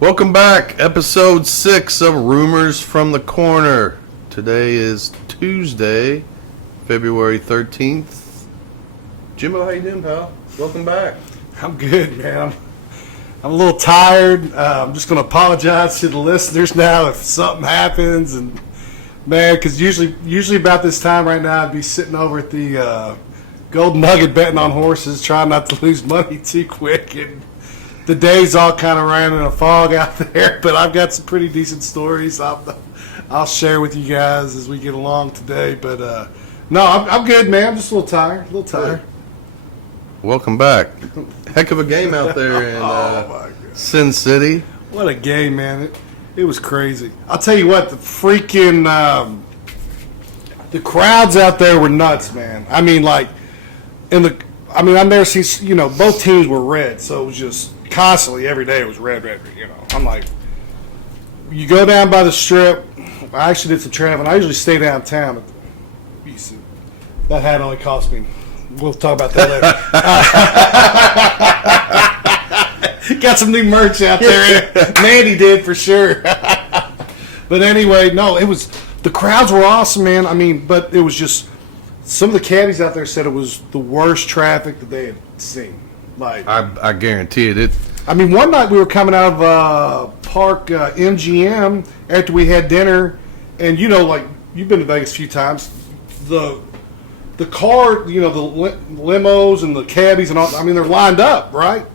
Welcome back, episode 6 of Rumors from the Corner. Today is Tuesday, February 13th. Jimbo, how you doing, pal? Welcome back. I'm good, man. I'm a little tired. I'm just going to apologize to the listeners now if something happens, and man, because usually about this time right now, I'd be sitting over at the Golden Nugget betting on horses, trying not to lose money too quick, and the days all kind of ran in a fog out there. But I've got some pretty decent stories I'll share with you guys as we get along today. But no, I'm good, man. I'm just a little tired. Welcome back. Heck of a game out there in Sin City. What a game, man. It was crazy. I'll tell you what, the freaking the crowds out there were nuts, man. I mean, like, I've never seen, both teams were red, so it was just constantly, every day it was red, I'm like, you go down by the strip. I actually did some traveling. I usually stay downtown. That hat only cost me. We'll talk about that later. Got some new merch out there. Mandy did for sure. But anyway, no, the crowds were awesome, man. I mean, but it was just, some of the caddies out there said it was the worst traffic that they had seen. Like, I guarantee it. I mean, one night we were coming out of Park MGM after we had dinner, and like, you've been to Vegas a few times. The car, the limos and the cabbies and all, I mean, they're lined up, right?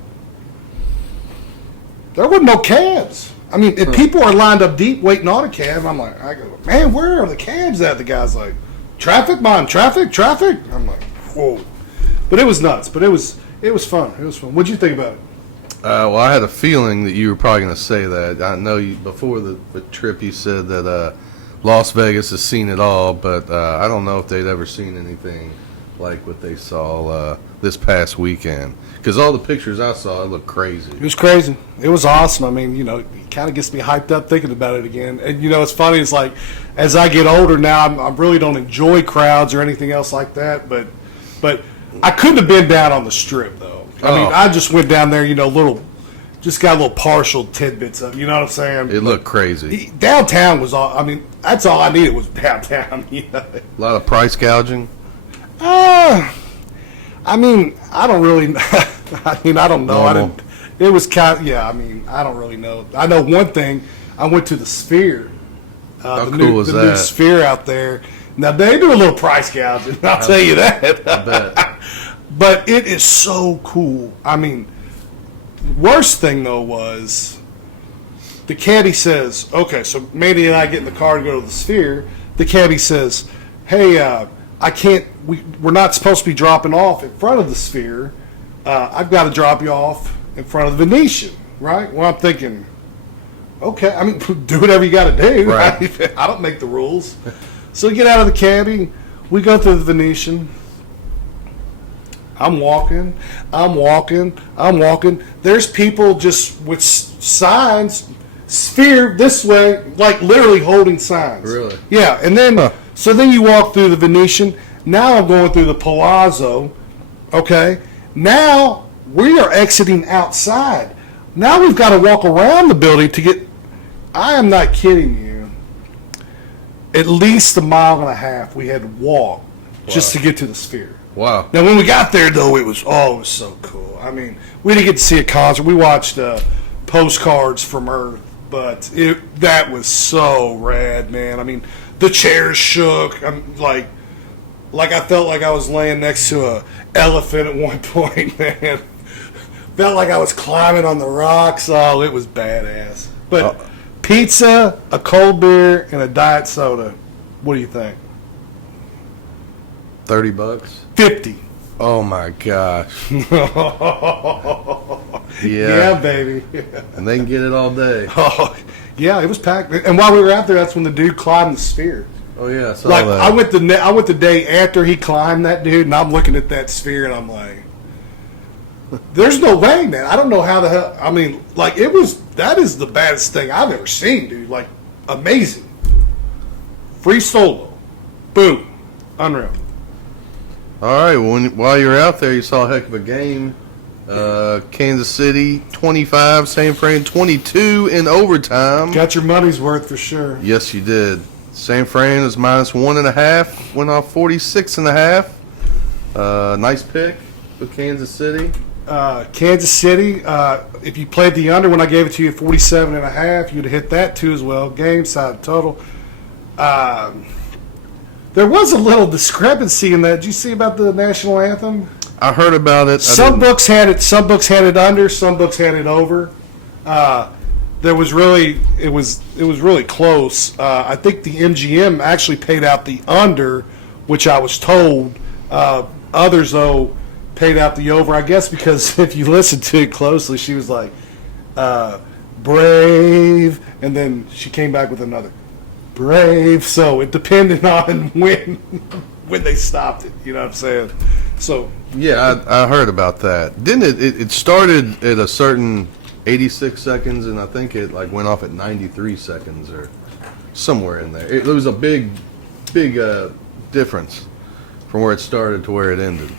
There wasn't no cabs. I mean, if people are lined up deep waiting on a cab, I'm like, I go, man, where are the cabs at? The guy's like, traffic. I'm like, whoa. But it was nuts. But it was fun. What'd you think about it? Well, I had a feeling that you were probably going to say that. I know before the trip you said that Las Vegas has seen it all, but I don't know if they'd ever seen anything like what they saw this past weekend. Because all the pictures I saw, it looked crazy. It was crazy. It was awesome. I mean, it kind of gets me hyped up thinking about it again. And, it's funny. It's like, as I get older now, I really don't enjoy crowds or anything else like that. But I couldn't have been down on the strip, though. I mean, I just went down there, just got a little partial tidbits of, you know what I'm saying? It looked crazy. Downtown was all, I mean, that's all I needed was downtown. A lot of price gouging? I mean, I don't really, I don't know. Normal. It was kind of, I mean, I don't really know. I know one thing. I went to the Sphere. How cool was that? The new Sphere out there. Now, they do a little price gouging, I'll tell you that. I bet. But it is so cool. I mean, worst thing, though, was the caddy says, okay, so Mandy and I get in the car to go to the Sphere. The caddy says, hey, I can't, we're not supposed to be dropping off in front of the Sphere. I've got to drop you off in front of the Venetian, right? Well, I'm thinking, okay, I mean, do whatever you got to do. Right? I don't make the rules. So we get out of the caddy. We go through the Venetian. I'm walking. There's people just with signs, Sphere this way, like literally holding signs. Really? Yeah, and then, so then you walk through the Venetian. Now I'm going through the Palazzo, okay? Now we are exiting outside. Now we've got to walk around the building to get, I am not kidding you, at least 1.5 miles we had to walk just to get to the Sphere. Wow. Now, when we got there, though, it was so cool. I mean, we didn't get to see a concert. We watched Postcards from Earth, but that was so rad, man. I mean, the chairs shook. I'm like I felt like I was laying next to a elephant at one point, man. Felt like I was climbing on the rocks. Oh, it was badass. But pizza, a cold beer, and a diet soda. What do you think? $30? 50. Oh my gosh. Yeah, baby. And they can get it all day. Oh, yeah, it was packed. And while we were out there, that's when the dude climbed the Sphere. Oh yeah, I saw like that. I went the day after he climbed that dude, and I'm looking at that Sphere, and I'm like, there's no way, man. I don't know how the hell. I mean, like, that is the baddest thing I've ever seen, dude. Like, amazing. Free solo. Boom. Unreal. All right. Well, while you were out there, you saw a heck of a game. Kansas City 25, San Fran 22 in overtime. Got your money's worth for sure. Yes, you did. San Fran is -1.5. Went off 46.5. Nice pick with Kansas City. Kansas City, if you played the under when I gave it to you at 47.5, you'd have hit that too as well. Game side total. There was a little discrepancy in that. Did you see about the national anthem? I heard about it. Some books had it. Some books had it under. Some books had it over. It was really close. I think the MGM actually paid out the under, which I was told. Others though paid out the over. I guess because if you listen to it closely, she was like, "Brave," and then she came back with another "Brave." So it depended on when they stopped it. You know what I'm saying? So. Yeah, I heard about that. Didn't it started at a certain 86 seconds, and I think it like went off at 93 seconds or somewhere in there. It was a big difference from where it started to where it ended.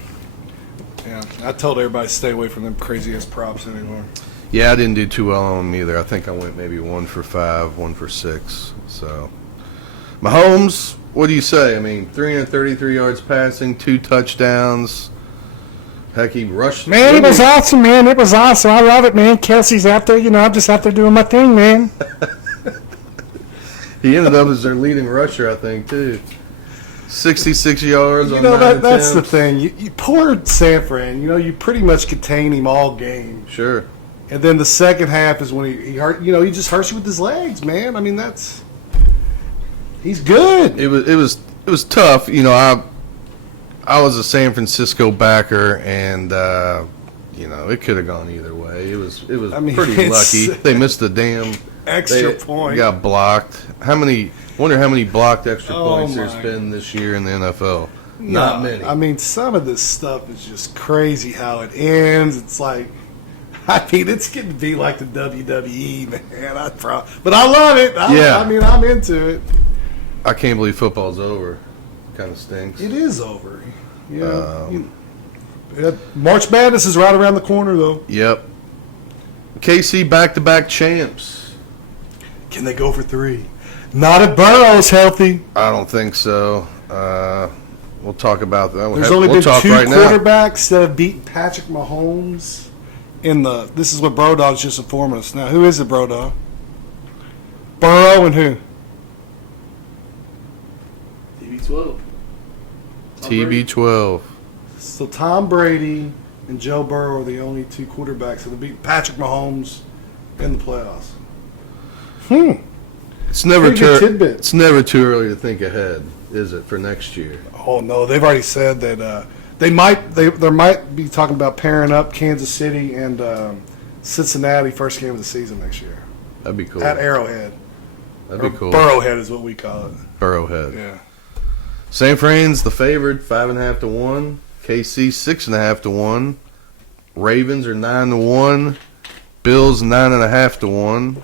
Yeah, I told everybody to stay away from them crazy-ass props anymore. Yeah, I didn't do too well on them either. I think I went maybe 1 for 5, 1 for 6. So, Mahomes, what do you say? I mean, 333 yards passing, 2 touchdowns. Heck, he rushed. Man, it was awesome, man. It was awesome. I love it, man. Kelsey's out there. I'm just out there doing my thing, man. He ended up as their leading rusher, I think, too. 66 yards on 9 that's the attempts. thing. You poor San Fran. You pretty much contain him all game. Sure. And then the second half is when he hurt. He just hurts you with his legs, man. I mean, he's good. It was tough. I was a San Francisco backer, and it could have gone either way. It was pretty lucky. They missed the damn extra point. Got blocked. Wonder how many blocked extra points there's been this year in the NFL. Not many. I mean, some of this stuff is just crazy how it ends. It's like, it's getting to be like the WWE, man. But I love it. I'm into it. I can't believe football's over. Kind of stinks. It is over. March Madness is right around the corner, though. Yep. KC back-to-back champs. Can they go for 3? Not if Burrow's healthy. I don't think so. We'll talk about that. There's only been 2 quarterbacks that have beaten Patrick Mahomes in the. This is what Brodog's just informed us. Now, who is it, Brodog? Burrow and who? TB12. TB12. So Tom Brady and Joe Burrow are the only 2 quarterbacks that have beaten Patrick Mahomes in the playoffs. It's never Pretty good tidbit. It's never too early to think ahead, is it, for next year? Oh no, they've already said that they might be talking about pairing up Kansas City and Cincinnati first game of the season next year. That'd be cool. At Arrowhead. That'd be cool. Burrowhead is what we call it. Burrowhead. Yeah. San Fran's the favorite, 5.5 to 1. KC 6.5 to 1. Ravens are 9 to 1. Bills 9.5 to 1.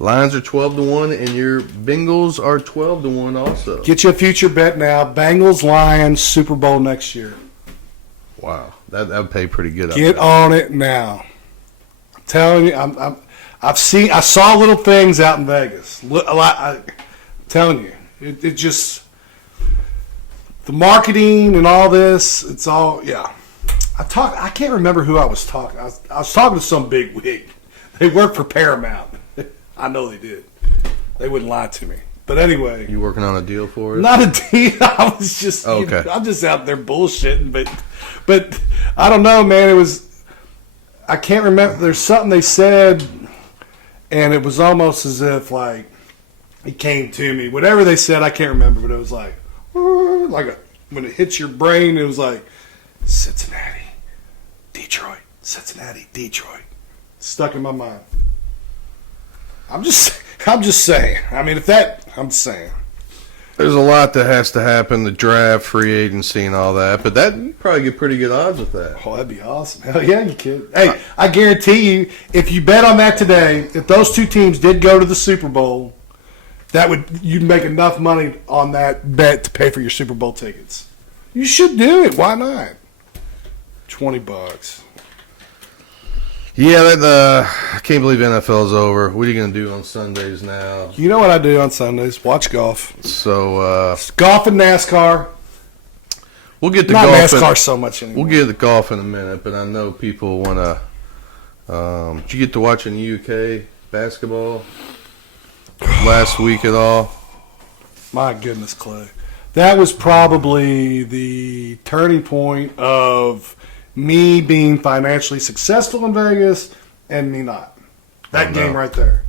Lions are 12 to 1, and your Bengals are 12 to 1 also. Get you a future bet now. Bengals Lions Super Bowl next year. Wow, that would pay pretty good. Get on it now. I'm telling you, I saw little things out in Vegas. I'm telling you, it just the marketing and all this. It's all I can't remember who I was talking. I was talking to some big wig. They work for Paramount. I know they did. They wouldn't lie to me. But anyway. You working on a deal for it? Not a deal. I was just, okay. I'm just out there bullshitting. But I don't know, man. I can't remember. There's something they said, and it was almost as if, like, it came to me. Whatever they said, I can't remember, but it was like when it hits your brain, it was like, Cincinnati, Detroit, Cincinnati, Detroit. Stuck in my mind. I'm just saying. I mean, I'm saying. There's a lot that has to happen, the draft, free agency, and all that. But that you probably get pretty good odds with that. Oh, that'd be awesome. Hell yeah, you could. Hey, I guarantee you, if you bet on that today, if those 2 teams did go to the Super Bowl, you'd make enough money on that bet to pay for your Super Bowl tickets. You should do it. Why not? $20. Yeah, I can't believe NFL's over. What are you going to do on Sundays now? You know what I do on Sundays? Watch golf. So Golf and NASCAR. we'll get to Not golf. NASCAR so much anymore. We'll get to golf in a minute, but I know people want to. Did you get to watch any UK basketball last week at all? My goodness, Clay. That was probably the turning point of me being financially successful in Vegas and me not. That game right there.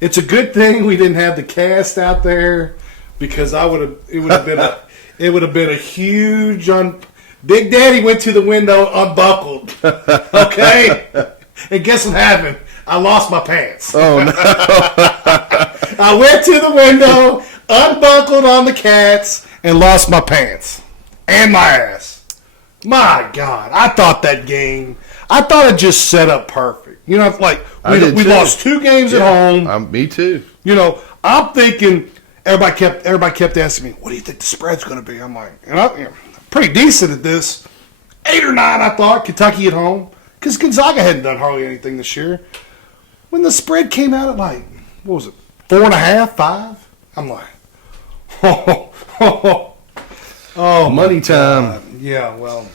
It's a good thing we didn't have the cast out there because it would have been a huge Big Daddy went to the window unbuckled. Okay? And guess what happened? I lost my pants. Oh no! I went to the window, unbuckled on the cats, and lost my pants. And my ass. My God. I thought it just set up perfect. You know, like, we lost 2 games at home. Me too. You know, I'm thinking, everybody kept asking me, what do you think the spread's going to be? I'm like, I'm pretty decent at this. 8 or 9, I thought, Kentucky at home. Because Gonzaga hadn't done hardly anything this year. When the spread came out at like, what was it, 4.5, 5? I'm like, oh, money time. Yeah, well.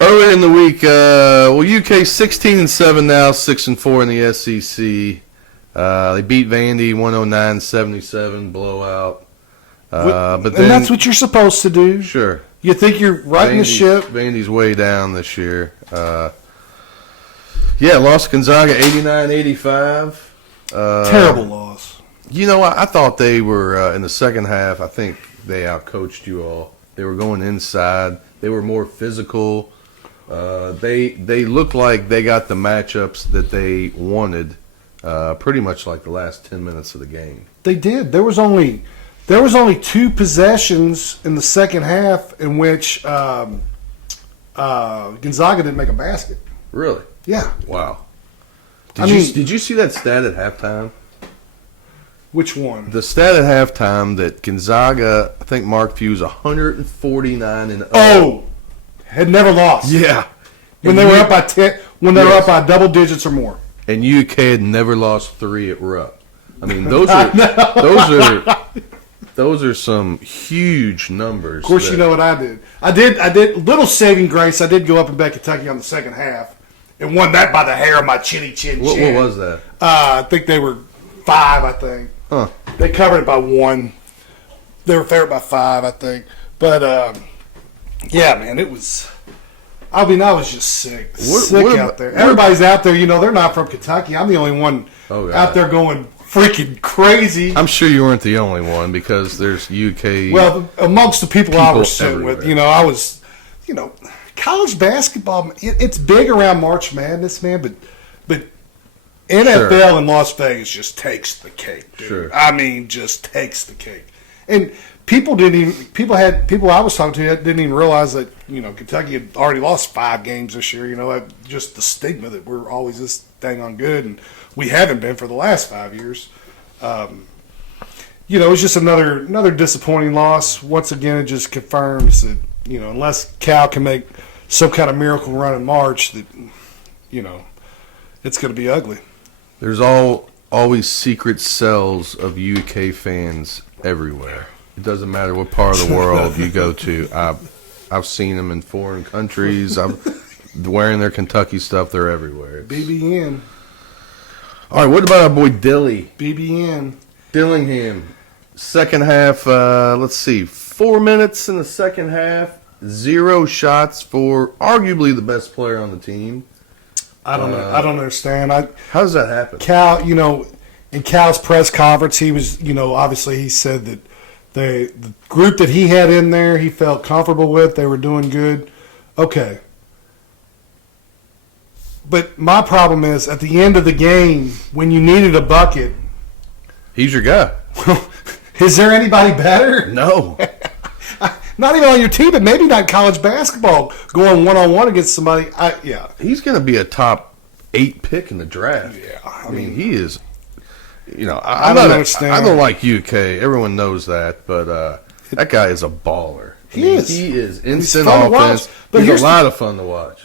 Earlier in the week, UK 16-7 now, 6-4 in the SEC. They beat Vandy 109-77 blowout. But then, and that's what you're supposed to do. Sure. You think you're righting the ship. Vandy's way down this year. Lost Gonzaga 89-85. Terrible loss. You know, I thought they were in the second half. I think they outcoached you all. They were going inside. They were more physical. They looked like they got the matchups that they wanted, pretty much like the last 10 minutes of the game. They did. There was only 2 possessions in the second half in which Gonzaga didn't make a basket. Really? Yeah. Wow. Did you see that stat at halftime? Which one? The stat at halftime that Gonzaga, I think Mark Few's 149-0. Oh, had never lost. Yeah. When they were up by 10, when they were up by double digits or more. And UK had never lost 3 at Rupp. I mean, those are some huge numbers. Of course, you know what I did. I did little saving grace. I did go up and bet Kentucky on the second half and won that by the hair of my chinny chin. What was that? I think they were 5. I think. Huh. They covered it by 1. They were favored by 5, I think. But yeah, man, it was. I mean, I was just sick out there. Everybody's out there. You know, they're not from Kentucky. I'm the only one out there going freaking crazy. I'm sure you weren't the only one because there's UK. Well, amongst the people I was sitting with, everywhere. I was, college basketball. It's big around March Madness, man. But NFL in Las Vegas just takes the cake, dude. Sure. I mean, just takes the cake. And people I was talking to didn't even realize that Kentucky had already lost 5 games this year. Just the stigma that we're always this dang on good, and we haven't been for the last 5 years. It was just another disappointing loss. Once again, it just confirms that unless Cal can make some kind of miracle run in March, that it's going to be ugly. There's always secret cells of UK fans everywhere. It doesn't matter what part of the world you go to. I've seen them in foreign countries. I'm wearing their Kentucky stuff. They're everywhere. BBN. All right, what about our boy Dilly? BBN. Dillingham. Second half, let's see, 4 minutes in the second half, 0 shots for arguably the best player on the team. I don't know. I don't understand. How does that happen? Cal, in Cal's press conference, he was, obviously he said that the group that he had in there, he felt comfortable with. They were doing good. Okay. But my problem is, at the end of the game, when you needed a bucket, He's your guy. is there anybody better? No. Not even on your team, but maybe not college basketball. Going one-on-one against somebody, He's going to be a top 8 pick in the draft. Yeah, I mean, he is. I don't understand. I don't like UK. Everyone knows that, but that guy is a baller. He is. He is He's instant fun to offense. watch. But He's here's a lot of fun to watch.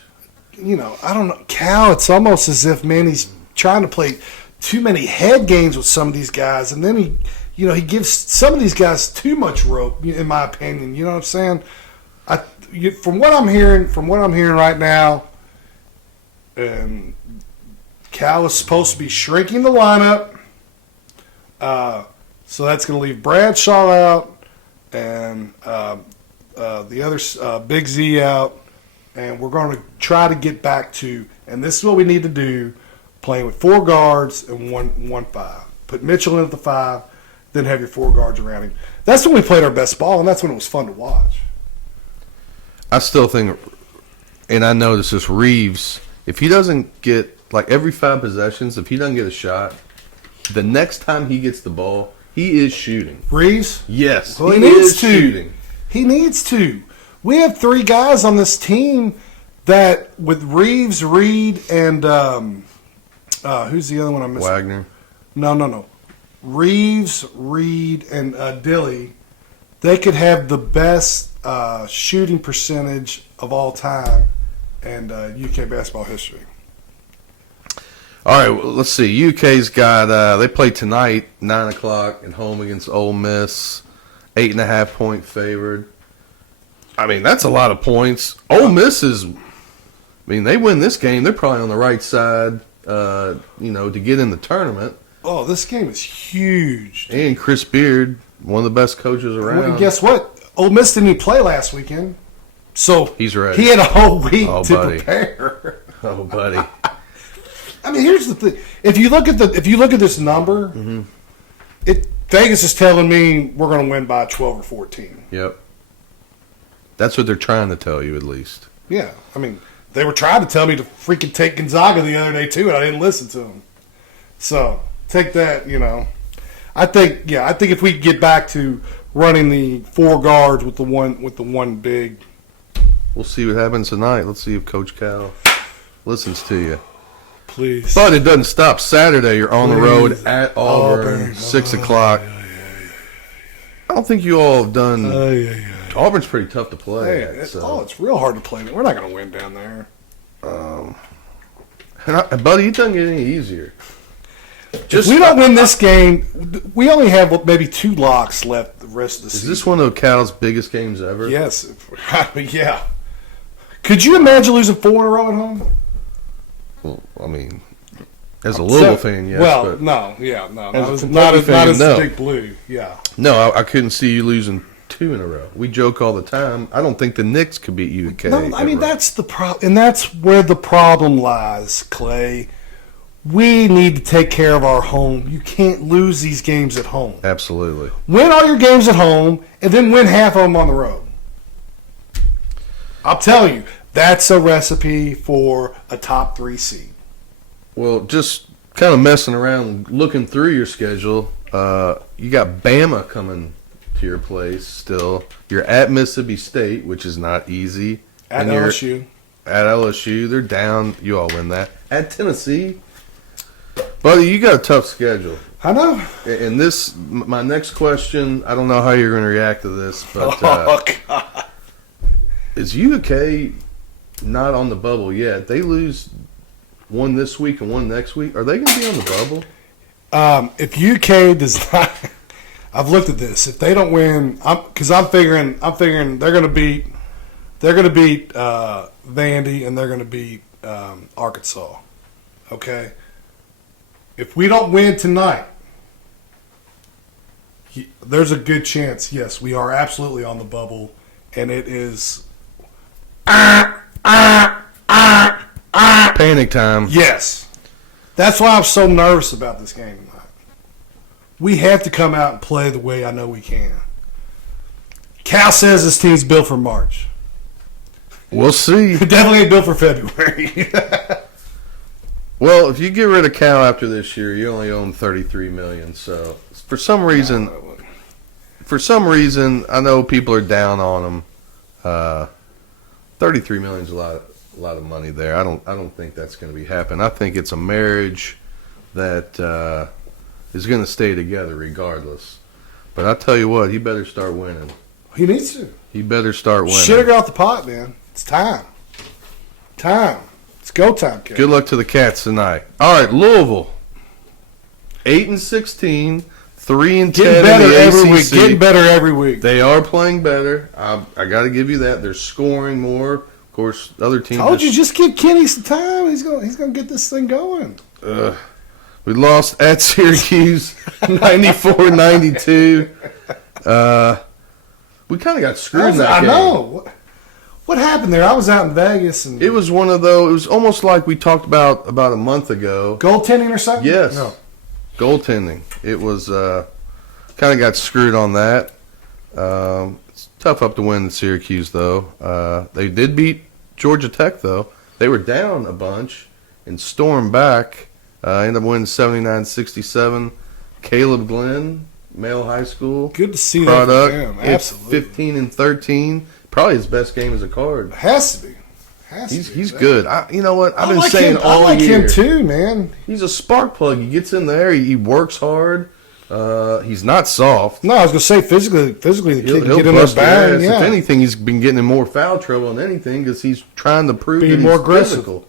I don't know. Cal, it's almost as if, man, he's trying to play too many head games with some of these guys, and then he gives some of these guys too much rope, in my opinion. You know what I'm saying? From what I'm hearing right now, Cal is supposed to be shrinking the lineup, so that's going to leave Bradshaw out and the other Big Z out. And we're going to try to get back to, and this is what we need to do, playing with 4 guards and one 5. Put Mitchell in at the 5, then have your 4 guards around him. That's when we played our best ball, and that's when it was fun to watch. I still think, and I noticed this, Reeves, if he doesn't get, like every 5 possessions, if he doesn't get a shot, the next time he gets the ball, he is shooting. Reeves? Yes. Well, he needs to. Shooting. He needs to. We have 3 guys on this team that, with Reeves, Reed, and who's the other one I'm missing? Wagner. No. Reeves, Reed, and Dilly, they could have the best shooting percentage of all time in UK basketball history. All right, well, let's see. UK's got, they play tonight, 9 o'clock at home against Ole Miss, 8.5-point favored. I mean, that's a lot of points. Ole Miss they win this game, they're probably on the right side, to get in the tournament. Oh, this game is huge. And Chris Beard, one of the best coaches around. Well, and guess what? Ole Miss didn't even play last weekend. So he's ready. He had a whole week to prepare. Oh, buddy. I mean, here's the thing. If you look at this number, Vegas is telling me we're going to win by 12 or 14. Yep. That's what they're trying to tell you, at least. Yeah. I mean, they were trying to tell me to freaking take Gonzaga the other day, too, and I didn't listen to them. So, take that, I think if we get back to running the 4 guards with the one big. We'll see what happens tonight. Let's see if Coach Cal listens to you. Please. But it doesn't stop. Saturday, you're on the road at Auburn, 6 o'clock. I don't think you all have done. Auburn's pretty tough to play. It's real hard to play. We're not going to win down there. Buddy, it doesn't get any easier. If we don't win this game, we only have maybe 2 locks left the rest of the season. Is this one of Cal's biggest games ever? Yes. Yeah. Could you imagine losing 4 in a row at home? Well, I mean, as a Louisville fan, yes. Well, but no. As Not as no. Big Blue, yeah. No, I couldn't see you losing 2 in a row. We joke all the time. I don't think the Knicks could beat UK. No, I mean, that's the problem. And that's where the problem lies, Clay. We need to take care of our home. You can't lose these games at home. Absolutely. Win all your games at home, and then win half of them on the road. I'll tell you, that's a recipe for a top 3 seed. Well, just kind of messing around, looking through your schedule, you got Bama coming to your place still. You're at Mississippi State, which is not easy. At LSU. At LSU. They're down. You all win that. At Tennessee. Buddy, you got a tough schedule. I know. And my next question, I don't know how you're going to react to this, but God. Is UK not on the bubble yet? They lose one this week and one next week. Are they going to be on the bubble? If UK does not, I've looked at this. If they don't win, because I'm figuring they're going to beat Vandy and they're going to beat Arkansas. Okay. If we don't win tonight, there's a good chance, yes, we are absolutely on the bubble, and it is panic time. Yes. That's why I'm so nervous about this game tonight. We have to come out and play the way I know we can. Cal says this team's built for March. We'll see. Definitely ain't built for February. Well, if you get rid of Cal after this year, you only own $33 million. So for some reason, I know people are down on him. $33 million is a lot of money there. I don't think that's going to be happening. I think it's a marriage that is going to stay together regardless. But I tell you what, he better start winning. He needs to. He better start winning. Shit her off the pot, man. It's time. It's go time, kid. Good luck to the Cats tonight. All right, Louisville, 8-16, 3-10 Getting better in the every ACC. week. Getting better every week. They are playing better. I got to give you that. They're scoring more. Of course, other teams. Told you, just give Kenny some time. He's gonna get this thing going. We lost at Syracuse, 94-92. We kind of got screwed in that I game. know. What happened there? I was out in Vegas and It was one of those. It was almost like we talked about a month ago. goaltending or something. Yes. No. Goaltending. It was kind of got screwed on that. It's tough up to win in Syracuse, though. They did beat Georgia Tech, though. They were down a bunch and stormed back. Ended up winning 79-67. Caleb Glenn, Male High School Good to see product. that. For them. It's Absolutely. 15-13. Probably his best game as a card. Has to be. He's good. You know what? I've been like saying him. all I like year. him too, man. He's a spark plug. He gets in there. He works hard. He's not soft. No, I was gonna say physically the kid He'll can get in there bust your bang. ass. Yeah. If anything, he's been getting in more foul trouble than anything because he's trying to prove Be that more he's aggressive. physical.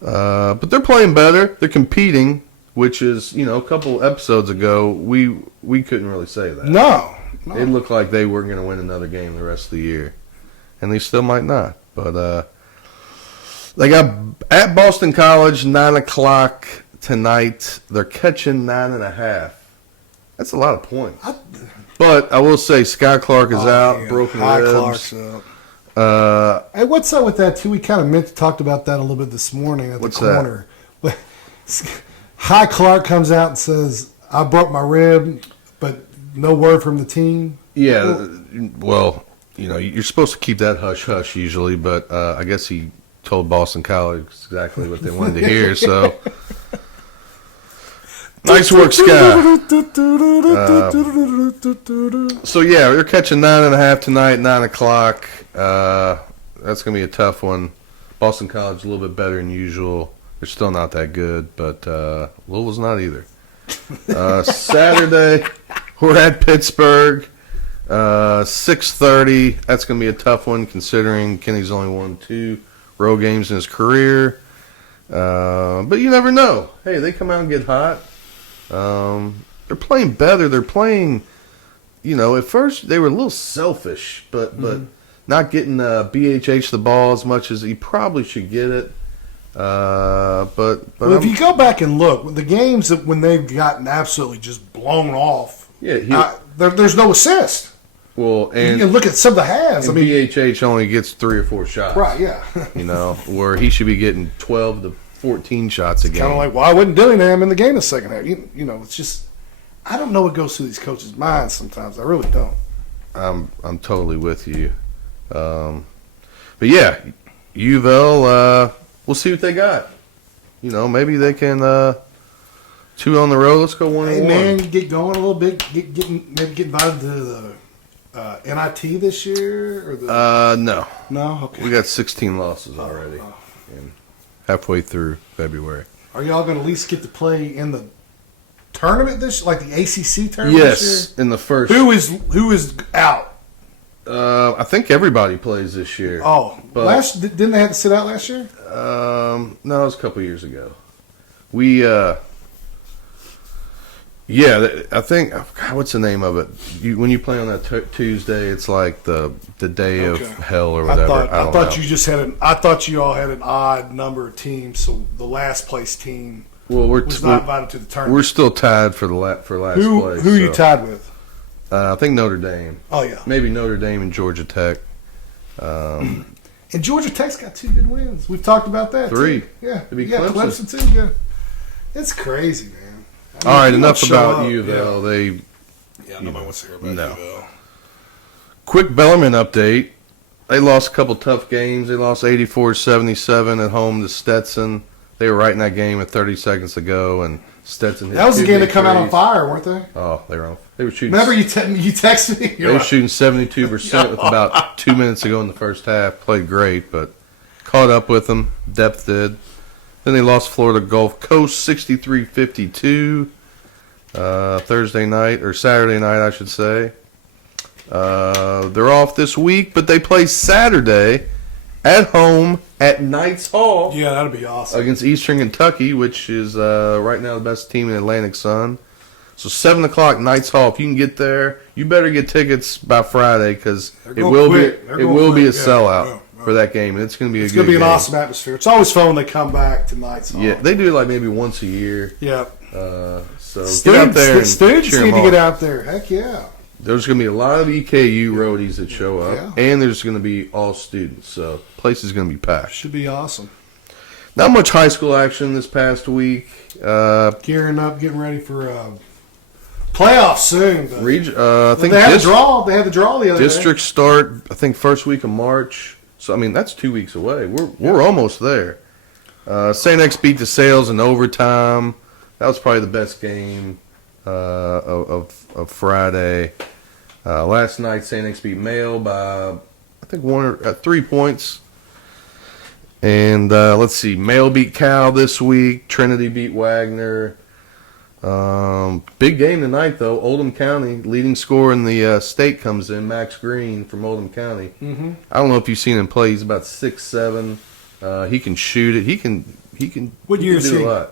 But they're playing better. They're competing, which is, a couple episodes ago we couldn't really say that. No. It looked like they weren't going to win another game the rest of the year, and they still might not. But they got at Boston College 9:00 tonight. They're catching 9.5. That's a lot of points. But I will say Sky Clark is out, broken ribs. Clark's out. Hey, what's up with that too? We kind of talked about that a little bit this morning at What's the corner. But High Clark comes out and says, "I broke my rib," but no word from the team. Yeah, well, you're supposed to keep that hush hush usually, but I guess he told Boston College exactly what they wanted to hear. So nice work, Sky. So yeah, they're catching 9.5 tonight, 9:00. That's gonna be a tough one. Boston College a little bit better than usual. They're still not that good, but Louisville's not either. Saturday, we're at Pittsburgh. 6:30. That's gonna be a tough one considering Kenny's only won 2 road games in his career. But you never know. Hey, they come out and get hot. They're playing better. They're playing, at first they were a little selfish, but not getting BHH the ball as much as he probably should get it. But if you go back and look, the games that when they've gotten absolutely just blown off, there's no assist. Well, and you can look at some of the halves. I mean, BHH only gets 3 or 4 shots. right? Yeah. Where he should be getting 12 to 14 shots a game. Kind of like, well, I wasn't doing them in the game the second half. It's just, I don't know what goes through these coaches' minds sometimes. I really don't. I'm totally with you. But yeah, UVL, we'll see what they got. Maybe they can 2 on the road. Let's go 1-1. Hey man, get going a little bit. Maybe get invited to the NIT this year or the. No. No, okay. We got 16 losses already. And halfway through February. Are y'all going to at least get to play in the tournament like the ACC tournament Yes, this in the first. year? Who is out? I think everybody plays this year. Oh, But- didn't they have to sit out last year? No, it was a couple years ago. We, I think, what's the name of it? When you play on that Tuesday, it's like the day of hell or whatever. I thought you just had I thought you all had an odd number of teams, so the last place team was not invited to the tournament. We're still tied for last place. Who are you tied with? I think Notre Dame. Oh yeah, Maybe Notre Dame and Georgia Tech. And Georgia Tech's got 2 good wins. We've talked about that. 3. Too. Yeah, It'd be Clemson too. Yeah, it's crazy, man. All right, you enough don't show about up. U of L. Nobody wants to hear about No. U of L. Quick Bellarmine update. They lost a couple tough games. They lost 84-77 at home to Stetson. They were right in that game with 30 seconds to go, and Stetson hit That was the 2 game big that come out on threes. fire, weren't they? Oh, they were on. They were shooting. Remember you texted me? They were shooting 72% with about 2 minutes to go in the first half. Played great, but caught up with them. Depth did. Then they lost Florida Gulf Coast 63-52 Thursday night, or Saturday night, I should say. They're off this week, but they play Saturday at home at Knights Hall Yeah, that'd be awesome. against Eastern Kentucky, which is right now the best team in Atlantic Sun. So 7 o'clock, Knights Hall. If you can get there, you better get tickets by Friday because They're it going will quick. be They're it going will be a quick. Yeah, sellout yeah. for that game, and it's going to be It's a going good to be an game. awesome atmosphere. It's always fun when they come back to Knights Hall. Yeah, they do it like maybe once a year. Yeah. So get out there and students cheer need 'em to get on. out there. Heck yeah. There's going to be a lot of EKU roadies that show up, Yeah. and there's going to be all students. So place is going to be packed. Should be awesome. Not much high school action this past week. Gearing up, getting ready for playoffs soon. But I think they had a draw. They had the draw the other district start. I think first week of March. So I mean that's 2 weeks away. We're almost there. St. X beat the Sales in overtime. That was probably the best game of Friday. Last night, St. X beat Mail by I think 3 points. And let's see, Mail beat Cal this week. Trinity beat Wagner. Big game tonight, though. Oldham County, leading scorer in the state, comes in. Max Green from Oldham County. Mm-hmm. I don't know if you've seen him play. He's about 6'7". He can shoot it. He can. What he year can is do he? a lot.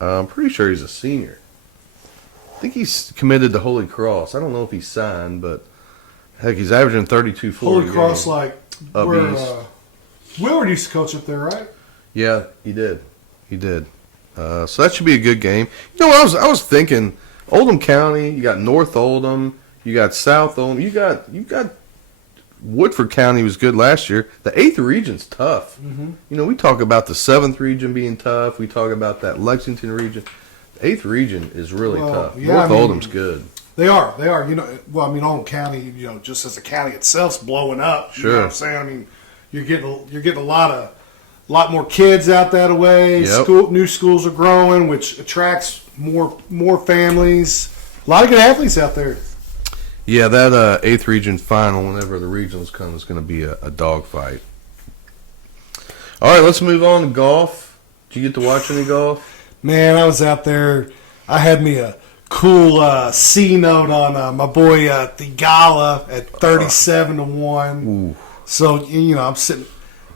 I'm pretty sure he's a senior. I think he's committed to Holy Cross. I don't know if he's signed, but heck, he's averaging 32-40. Holy Cross, game. like Up where east. Willard used to coach up there, right? Yeah, he did. He did. So that should be a good game. You know, I was thinking, Oldham County. You got North Oldham. You got South Oldham. You got Woodford County was good last year. The 8th region's tough. Mm-hmm. You know, we talk about the 7th region being tough. We talk about that Lexington region. The 8th region is really tough. Yeah, North Oldham's good. They are. You know, well, I mean, Oldham County, you know, just as a county itself's blowing up. You know Sure. what I'm saying? I mean, you're getting a lot more kids out that way. Yep. New schools are growing, which attracts more families. A lot of good athletes out there. Yeah, that 8th region final, whenever the regionals come, is going to be a dogfight. All right, let's move on to golf. Did you get to watch any golf? Man, I was out there. I had me a cool C note on my boy Thigala at 37-1. Ooh. So, you know, I'm sitting,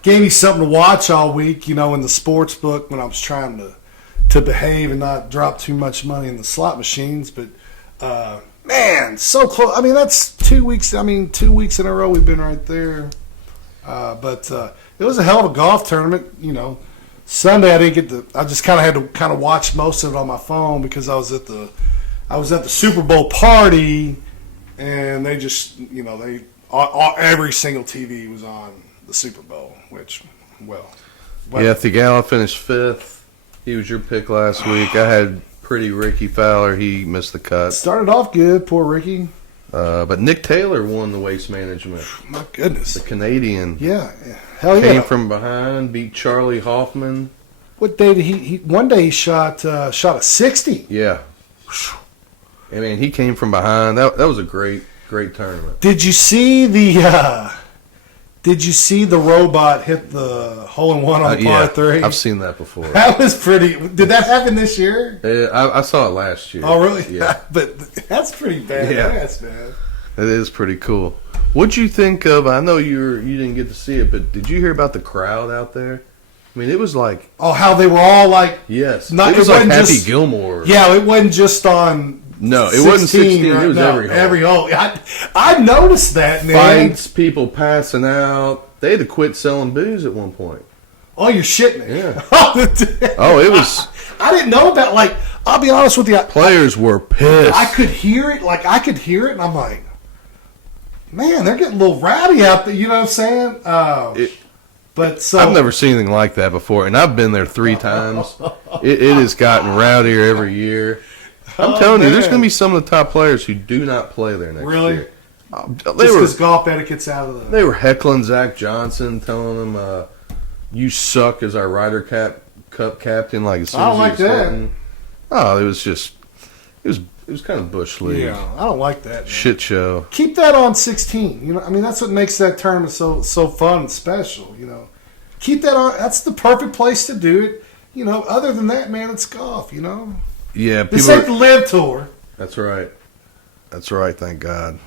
gave me something to watch all week, you know, in the sports book when I was trying to behave and not drop too much money in the slot machines. But, man, so close. I mean, that's 2 weeks. 2 weeks in a row we've been right there. But it was a hell of a golf tournament, you know. Sunday I didn't get I just kind of had to watch most of it on my phone because I was at the Super Bowl party, and they just, you know, every single TV was on the Super Bowl, which, well. Yeah, Thigala finished 5th. He was your pick last week. I had pretty Ricky Fowler. He missed the cut. Started off good, poor Ricky. But Nick Taylor won the Waste Management. My goodness. The Canadian. Yeah. Hell yeah. Came from behind, beat Charlie Hoffman. What day did he one day he shot a 60. Yeah. I mean, he came from behind. That was a great tournament. Did you see the robot hit the hole-in-one on par 3? I've seen that before. That was pretty. Did that happen this year? I saw it last year. Oh, really? Yeah. But that's pretty badass, man. It is pretty cool. What'd you think of? I know you didn't get to see it, but did you hear about the crowd out there? I mean, it was like Oh, how they were all like. yes, Not- it was it like wasn't Happy just- Gilmore. Yeah, it wasn't just on. No, it wasn't 16. right? It was No, every hole. hole. I noticed that, man. Fights, people passing out. They had to quit selling booze at one point. Oh, you're shitting me. Yeah. oh, Oh, it was. I didn't know about. Like, I'll be honest with you. Players were pissed. I could hear it. Like, I could hear it, and I'm like, man, they're getting a little rowdy out there. You know what I'm saying? But so I've never seen anything like that before, and I've been there 3 times. It has gotten rowdier every year. I'm telling you, there's man. going to be some of the top players who do not play there next Really? year. just They were because golf etiquette's out of the. they were heckling Zach Johnson, telling him, "You suck" as our Ryder Cup captain. Like as soon I don't as he like was that. hitting. Oh, it was just it was kind of bush league Yeah, I don't like that. Man. shit show. Keep that on 16. You know, I mean, that's what makes that tournament so fun and special. You know, keep that on. That's the perfect place to do it. You know, other than that, man, it's golf. You know, Yeah, this people. ain't the live tour. That's right. That's right. Thank God.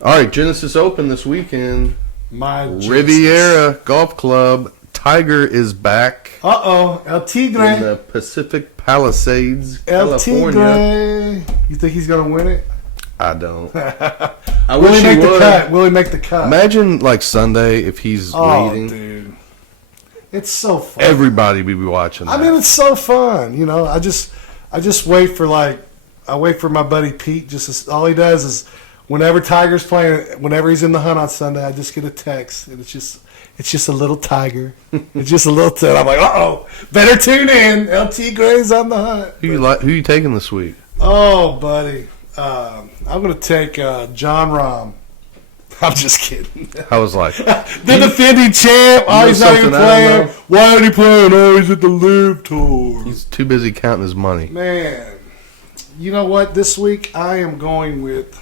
All right, Genesis Open this weekend. My Riviera Golf Club. Tiger is back El in Tigre. the Pacific Palisades, El California. Tigre. You think he's gonna win it? I don't. I Will wish he he make the would. cut? Will he make the cut? Imagine like Sunday if he's leading. Dude, it's so fun. Everybody would be watching. That. I mean, it's so fun. You know, I just wait for I wait for my buddy Pete. All he does is whenever Tiger's playing, whenever he's in the hunt on Sunday, I just get a text, and it's just a little Tiger. It's just a little. I'm like, better tune in. El Tigre's on the hunt. Who you taking this week? Oh, buddy, I'm gonna take John Rahm. I'm just kidding. I was like, The defending champ. Oh, he's not even something I playing. don't know? Why are he playing? Oh, he's at the Live Tour. he's too busy counting his money. Man, you know what? This week I am going with.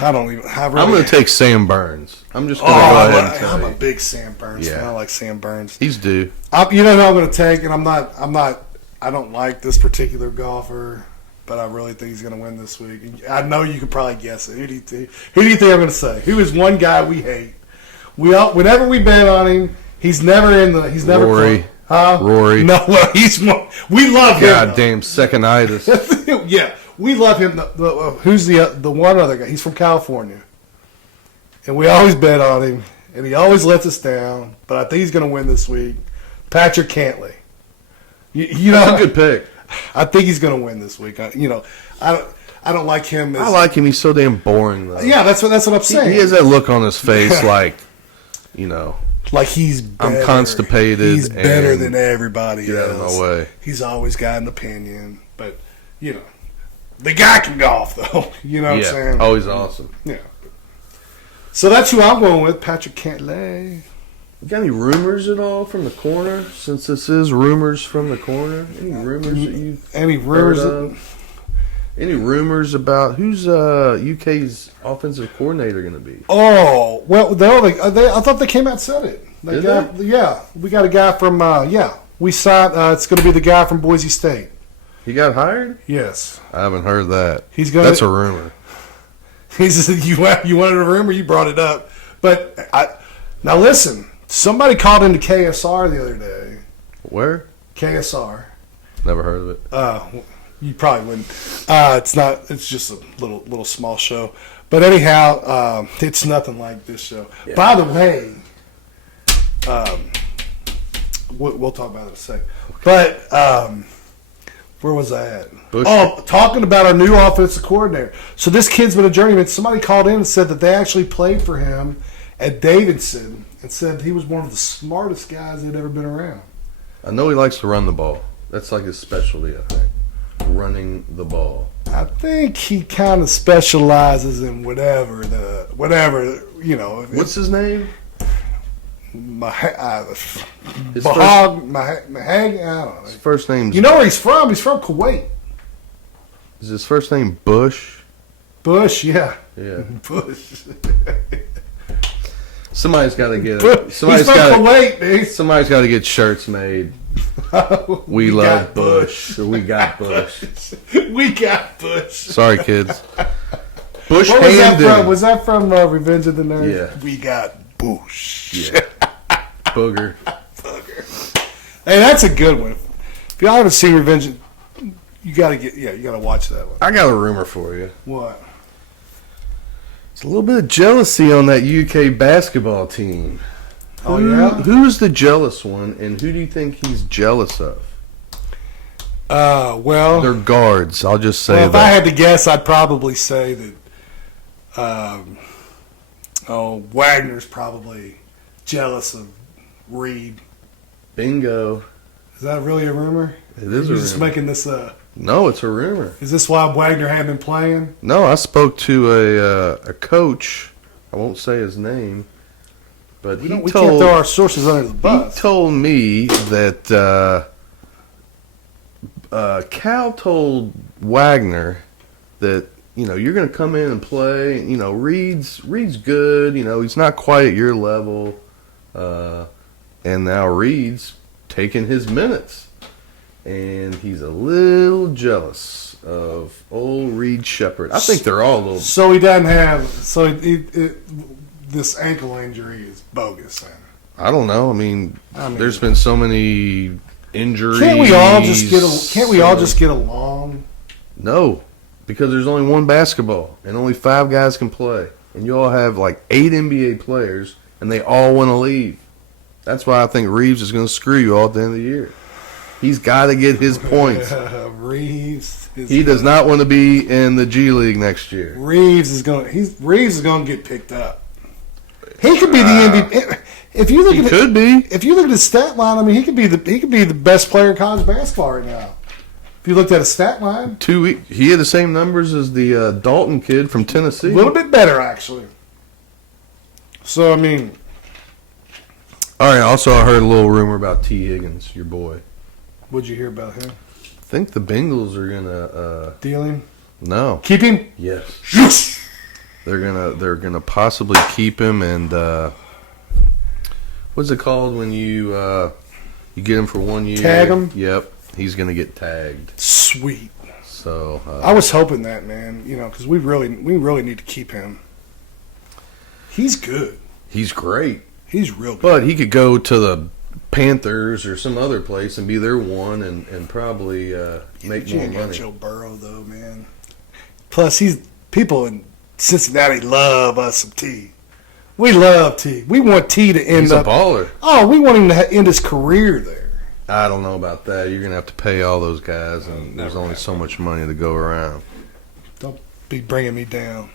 I don't even. I'm going to take Sam Burns. I'm just going to go ahead and tell I'm you. a big Sam Burns fan. Yeah. I like Sam Burns. He's due. You know who I'm going to take, and I'm not. I don't like this particular golfer, but I really think he's going to win this week. I know you could probably guess it. Who do you think I'm going to say? Who is one guy we hate? Whenever we bet on him, he's never in the. He's never. Rory. Rory. No, well, we love him. Goddamn second-itis. Yeah, we love him. Who's the one other guy? He's from California, and we always bet on him, and he always lets us down. But I think he's going to win this week. Patrick Cantley. You know, That's a good pick. I think he's going to win this week. I don't like him. I like him. He's so damn boring, though. Yeah, that's what I'm saying. He has that look on his face like, like he's better. I'm constipated. He's better and than everybody get else. out of my way. He's always got an opinion, but the guy can golf though. You know what I'm saying? Oh, he's awesome. Yeah. So that's who I'm going with, Patrick Cantley. You got any rumors at all from the corner? Since this is rumors from the corner, any rumors that you Any rumors? heard of? Any rumors about who's UK's offensive coordinator going to be? Oh well, I thought they came out and said it. Did they? Yeah, we got a guy from. We signed. It's going to be the guy from Boise State. He got hired? Yes, I haven't heard that. he's going. That's a rumor. You wanted a rumor, you brought it up. But now listen. Somebody called into KSR the other day. Where? KSR. Never heard of it. You probably wouldn't. It's not. It's just a little small show. But anyhow, it's nothing like this show. Yeah. By the way, we'll talk about it in a second. But where was I at? Bush. Oh, talking about our new offensive coordinator. So this kid's been a journeyman. Somebody called in and said that they actually played for him at Davidson and said he was one of the smartest guys they'd ever been around. I know he likes to run the ball. That's like his specialty, I think. Running the ball. I think he kind of specializes in whatever. What's his name? Mahag. His I don't know. His first name's... You know where he's from? He's from Kuwait. Is his first name Bush? Bush, yeah. Yeah. Bush. Somebody's got to get He's it. from Kuwait, dude. Somebody's got to get shirts made. We love got Bush. Or we got Bush. We got Bush. Sorry, kids. Bush What was that Hamden. from? Was that from Revenge of the Nerds? Yeah. We got Bush. Yeah. Booger. Hey, that's a good one. If y'all haven't seen Revenge, you gotta watch that one. I got a rumor for you. What? It's a little bit of jealousy on that UK basketball team. Oh, yeah? Who's the jealous one, and who do you think he's jealous of? Well, They're guards. I'll just say if I that. had to guess, I'd probably say that. Wagner's probably jealous of Reed. Bingo. Is that really a rumor? It is You're a just rumor. making this No, it's a rumor. Is this why Wagner hadn't been playing? No, I spoke to a coach. I won't say his name, but We can't throw our sources under the he bus. told me that Cal told Wagner that you're going to come in and play. Reed's good. He's not quite at your level, and now Reed's taking his minutes, and he's a little jealous of old Reed Shepherd. I think they're all a little. So he doesn't have. So this ankle injury is bogus. I don't know. I mean, there's been so many injuries. Can't we all just get along? No, because there's only one basketball and only 5 guys can play, and you all have like 8 NBA players, and they all want to leave. That's why I think Reeves is going to screw you all at the end of the year. He's got to get his points. Reeves. He does not want to be in the G League next year. Reeves is going to get picked up. He could be the MVP. If you look at his stat line, I mean, he could be the best player in college basketball right now. If you looked at his stat line, he had the same numbers as the Dalton kid from Tennessee. A little bit better actually. So I mean, all right. Also, I heard a little rumor about T. Higgins, your boy. What'd you hear about him? I think the Bengals are gonna deal him. No, keep him. Yes. Yes. They're gonna possibly keep him, and what's it called when you get him for 1 year? Tag him. Yep, he's gonna get tagged. Sweet. So I was hoping that, man. You know, because we really need to keep him. He's good. He's great. He's real good. But he could go to the Panthers or some other place and be their one and probably make more money. Joe Burrow, though, man. Plus, people in Cincinnati love us some T. We love T. We want T to end He's up. He's a baller. Oh, we want him to end his career there. I don't know about that. You're going to have to pay all those guys, and there's only so much money to go around. Don't be bringing me down.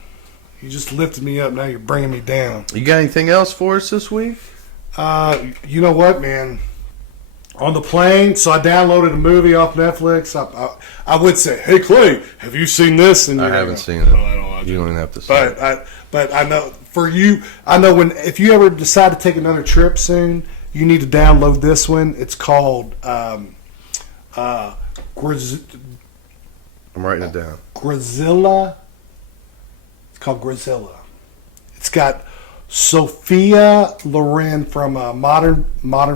You just lifted me up. Now you're bringing me down. You got anything else for us this week? You know what, man? On the plane, so I downloaded a movie off Netflix. I would say, hey, Clay, have you seen this? And I haven't seen it. You don't even have to say it. But I know for you, if you ever decide to take another trip soon, you need to download this one. It's called I'm writing it down. Grizilla. It's called Grizilla. It's got Sophia Loren from Modern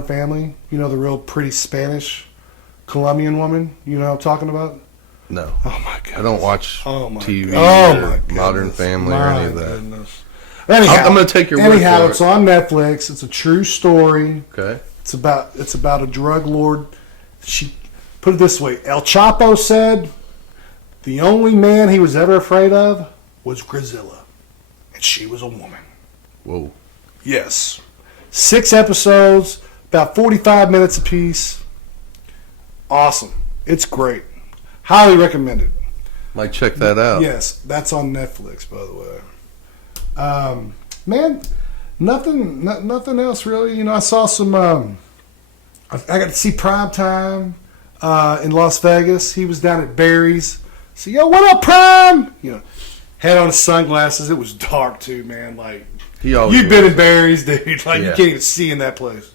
Family. You know, the real pretty Spanish Colombian woman. You know what I'm talking about? No. Oh my god. I don't watch TV or Modern Family or any of that. Goodness. Anyhow, I'm going to take your word for it. Anyhow, it's on Netflix. It's a true story. Okay. It's about a drug lord. She put it this way: El Chapo said the only man he was ever afraid of was Grizilla, and she was a woman. Whoa. Yes. 6 episodes, about 45 minutes apiece. Awesome. It's great. Highly recommended. Might check that out. Yes, that's on Netflix, by the way. Man, nothing else really. You know, I saw some. I got to see Prime Time in Las Vegas. He was down at Barry's. So, yo, what up, Prime? You know, had on his sunglasses. It was dark too, man. Like you've been in Barry's, dude. Like you can't even see in that place.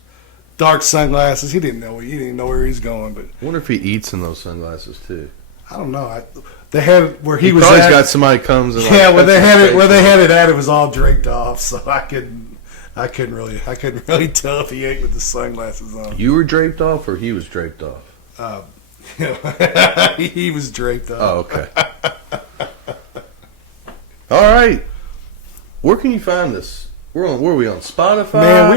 Dark sunglasses. He didn't know where he's going. But I wonder if he eats in those sunglasses too. I don't know. They had it where he was. Probably at, got somebody comes and where they had it at. It was all draped off, so I couldn't really tell if he ate with the sunglasses on. You were draped off, or he was draped off? He was draped off. Oh, okay. All right. Where can you find this? Where are we on Spotify? Man,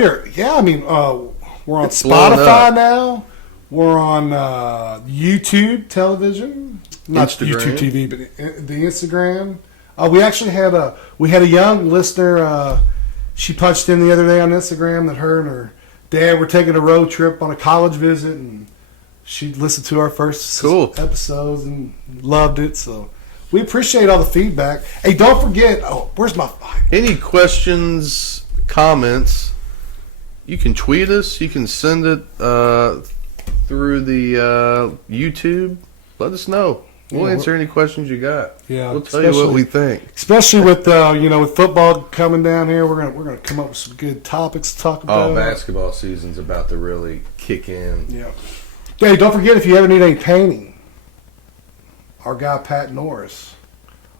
we're on Spotify now. We're on YouTube television, not Instagram. YouTube TV, but the Instagram. We actually had a young listener. She punched in the other day on Instagram that her and her dad were taking a road trip on a college visit, and she listened to our first episodes and loved it. So we appreciate all the feedback. Hey, don't forget. Oh, where's my? Any questions, comments? You can tweet us. You can send it through the YouTube. Let us know. We'll answer any questions you got. Yeah, we'll tell you what we think. Especially with with football coming down here, we're gonna come up with some good topics to talk about. Oh, basketball season's about to really kick in. Yeah. Hey, don't forget if you ever need any painting, our guy Pat Norris,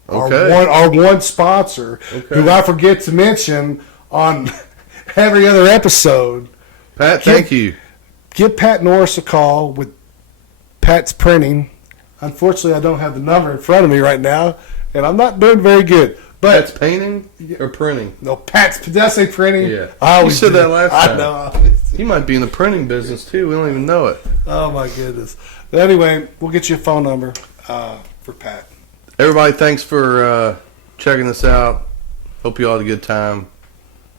our one sponsor, who I forget to mention on every other episode. Pat, thank you. Give Pat Norris a call with Pat's Printing. Unfortunately, I don't have the number in front of me right now, and I'm not doing very good. That's painting or printing? No, Pat's. Did I say printing? Yeah. I always You said do. that last I time. know. He might be in the printing business too. We don't even know it. Oh my goodness. But anyway, we'll get you a phone number for Pat. Everybody, thanks for checking us out. Hope you all had a good time.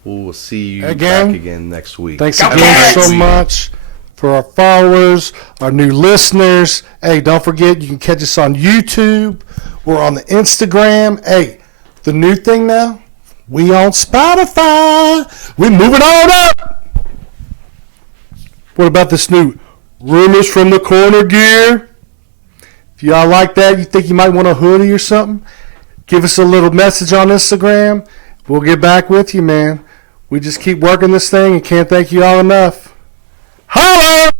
We'll see you Again, back again next week. Thanks Have a again great so week. much for our followers, our new listeners. Hey, don't forget, you can catch us on YouTube. We're on the Instagram. Hey, the new thing now, we on Spotify. We're moving on up. What about this new Rumors from the Corner gear? If y'all like that, you think you might want a hoodie or something, give us a little message on Instagram. We'll get back with you, man. We just keep working this thing and can't thank you all enough. Holla!